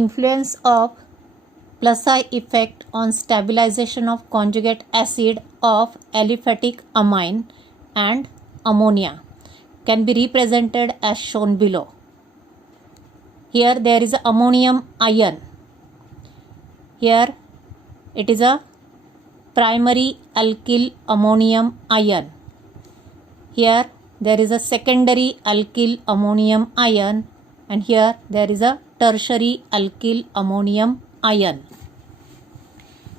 Influence of plus I effect on stabilization of conjugate acid of aliphatic amine and ammonia can be represented as shown below. Here there is a ammonium ion. Here it is a primary alkyl ammonium ion. Here there is a secondary alkyl ammonium ion, and here there is a tertiary alkyl ammonium ion.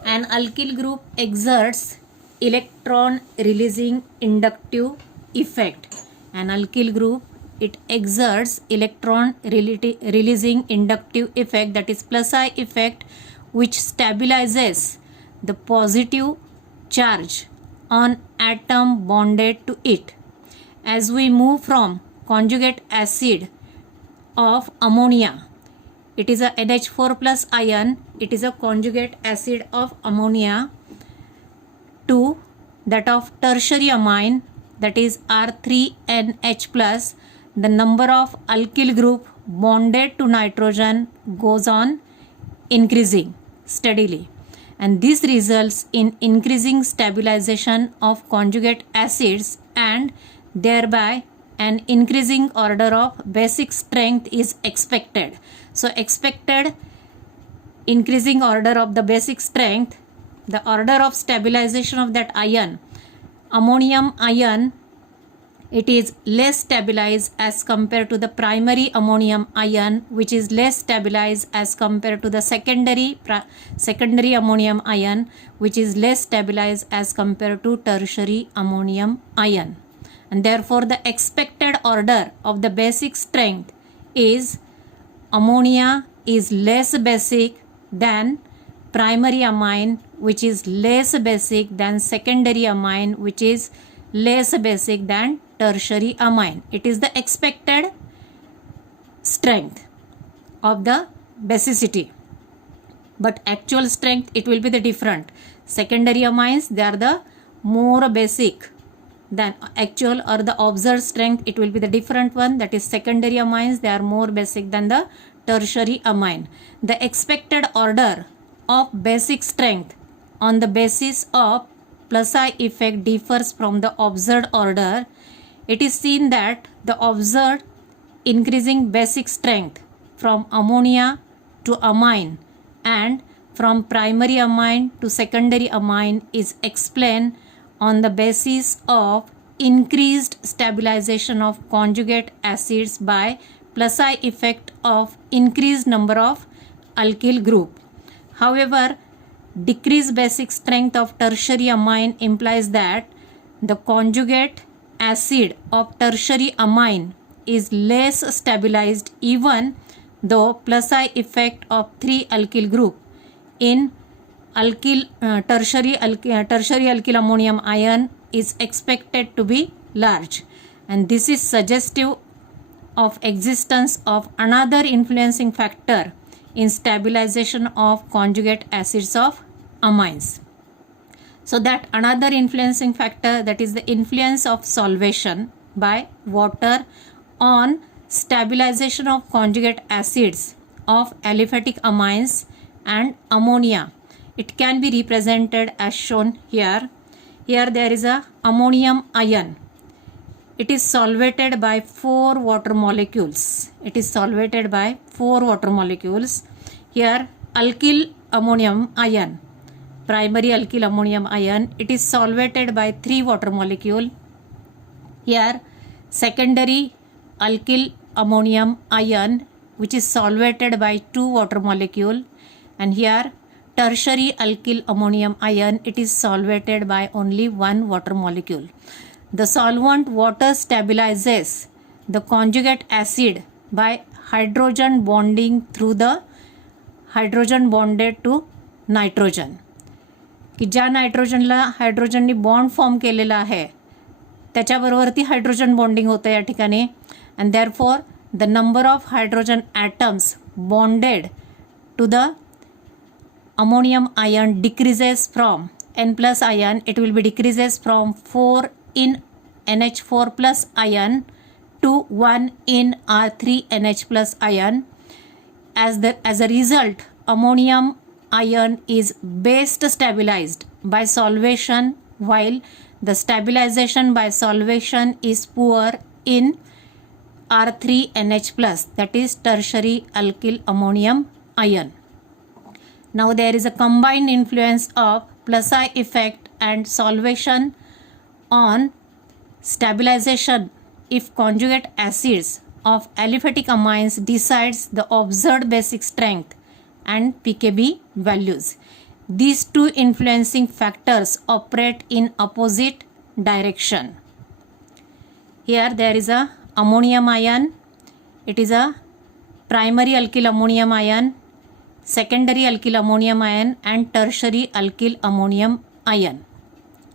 An alkyl group exerts electron releasing inductive effect. An alkyl group, it exerts electron releasing inductive effect, that is plus I effect, which stabilizes the positive charge on atom bonded to it. As we move from conjugate acid of ammonia, it is a NH4 plus ion, it is a conjugate acid of ammonia, to that of tertiary amine, that is R3NH plus, the number of alkyl group bonded to nitrogen goes on increasing steadily, and this results in increasing stabilization of conjugate acids, and thereby an increasing order of basic strength is expected. So expected increasing order of the basic strength, the order of stabilization of that ion, ammonium ion, it is less stabilized as compared to the primary ammonium ion, which is less stabilized as compared to the secondary ammonium ion, which is less stabilized as compared to tertiary ammonium ion. And therefore the expected order of the basic strength is ammonia is less basic than primary amine, which is less basic than secondary amine, which is less basic than tertiary amine. It is the expected strength of the basicity, but actual strength it will be the different. Secondary amines, they are the more basic than actual, or the observed strength it will be the different one, that is secondary amines, they are more basic than the tertiary amine. The expected order of basic strength on the basis of plus I effect differs from the observed order. It is seen that the observed increasing basic strength from ammonia to amine and from primary amine to secondary amine is explained on the basis of increased stabilization of conjugate acids by plus I effect of increased number of alkyl group. However, decreased basic strength of tertiary amine implies that the conjugate acid of tertiary amine is less stabilized even though plus I effect of 3 alkyl group in tertiary alkyl ammonium ion is expected to be large, and this is suggestive of existence of another influencing factor in stabilization of conjugate acids of amines. So that another influencing factor, that is the influence of solvation by water on stabilization of conjugate acids of aliphatic amines and ammonia. It can be represented as shown here. Here there is a ammonium ion. It is solvated by 4 water molecules. It is solvated by 4 water molecules. Here alkyl ammonium ion, primary alkyl ammonium ion, it is solvated by 3 water molecule. Here secondary alkyl ammonium ion, which is solvated by 2 water molecule, and here tertiary alkyl ammonium ion, it is solvated by only 1 water molecule. The solvent water stabilizes the conjugate acid by hydrogen bonding through the hydrogen bonded to nitrogen. की ज्या नायट्रोजनला हायड्रोजननी bond form केलेला आहे त्याच्याबरोबर ती hydrogen bonding होतं या ठिकाणी, and therefore the number of hydrogen atoms bonded to the ammonium ion decreases from N plus ion, it will be decreases from 4 in NH4 plus ion to 1 in R3 NH plus ion. as a result, ammonium ion is best stabilized by solvation, while the stabilization by solvation is poor in R3NH plus, that is tertiary alkyl ammonium ion. Now there is a combined influence of plus I effect and solvation on stabilization if conjugate acids of aliphatic amines decides the observed basic strength and pKb values. These two influencing factors operate in opposite direction. Here there is a ammonium ion. It is a primary alkyl ammonium ion, secondary alkyl ammonium ion and tertiary alkyl ammonium ion.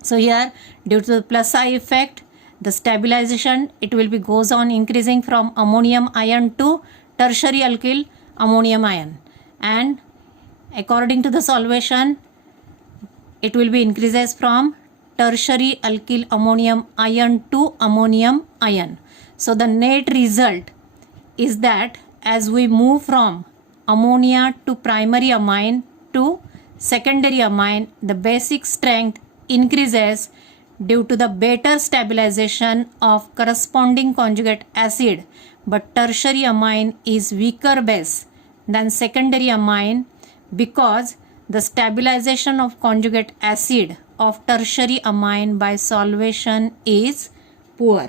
So here, due to the plus I effect, the stabilization it will be goes on increasing from ammonium ion to tertiary alkyl ammonium ion, and according to the solvation it will be increases from tertiary alkyl ammonium ion to ammonium ion. So the net result is that as we move from ammonia to primary amine to secondary amine, the basic strength increases due to the better stabilization of corresponding conjugate acid, but tertiary amine is weaker base than secondary amine because the stabilization of conjugate acid of tertiary amine by solvation is poor.